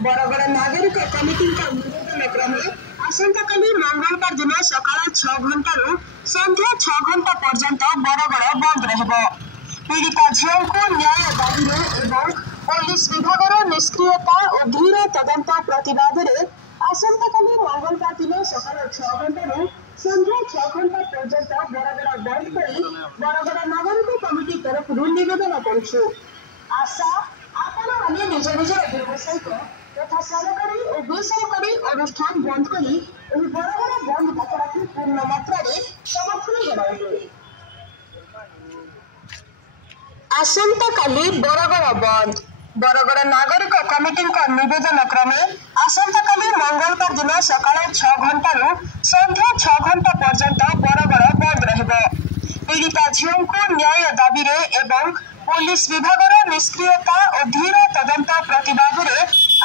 बरगड़ नागरिक कमिटी निवेदन क्रमे आसंताकाली मंगलवार दिन सकाळ 6 घंटा संध्या 6 घंटा पर्यंत बरगड़ बंद रहिबो। पीड़िता झील को न्याय दाबी एवं पुलिस विभाग निष्क्रियता और धीर तदंत प्रतिवाद आसंताकाली मंगलवार दिन सकाळ 6 घंटा संध्या 6 घंटा पर्यंत बरगड़ बंद कर बरगड़ नागरिक कमिटी तरफ निवेदन करुछु। आशा आपण माने निज निज व्यवसायिक तथा सरकारी और बेसरकारी अनुष्ठान बंद करी बरगड़ बंद डाकरा को पूर्ण मात्रा समर्थन जणाइले। आसंताकाली बरगड़ बंद बरगड़ नागरिक कमिटी निवेदन क्रमे आसंताकाली मंगलवार दिन सकाळ 6 घंटा संध्या 6 घंटा पर्यंत बरगड़ बंद रहिबो। पीड़िता झील को न्याय दाबी एवं पुलिस विभाग निष्क्रियता और धीर तदंत प्रतिवाद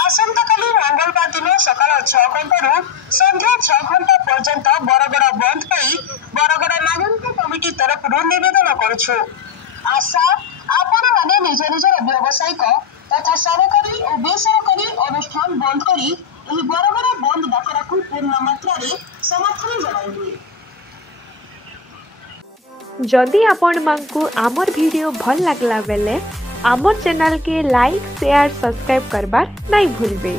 आसंताकाली मंगलवार दिन सकाळ 6 घंटा संध्या 6 घंटा पर्यंत बरगड़ बंद पाई बरगड़ नागरिक कमिटी तरफ निवेदन करुछु। आशा आपण माने निज निज व्यवसायिक तथा सरकारी और बेसरकारी अनुष्ठान बंद करी बरगड़ बंद डाकरा को पूर्ण मात्रा समर्थन जणाइले। जदि आपण मानकु आमर वीडियो भल लागला बेले आमर चैनल के लाइक शेयर सब्सक्राइब करबार नहीं भूलबे।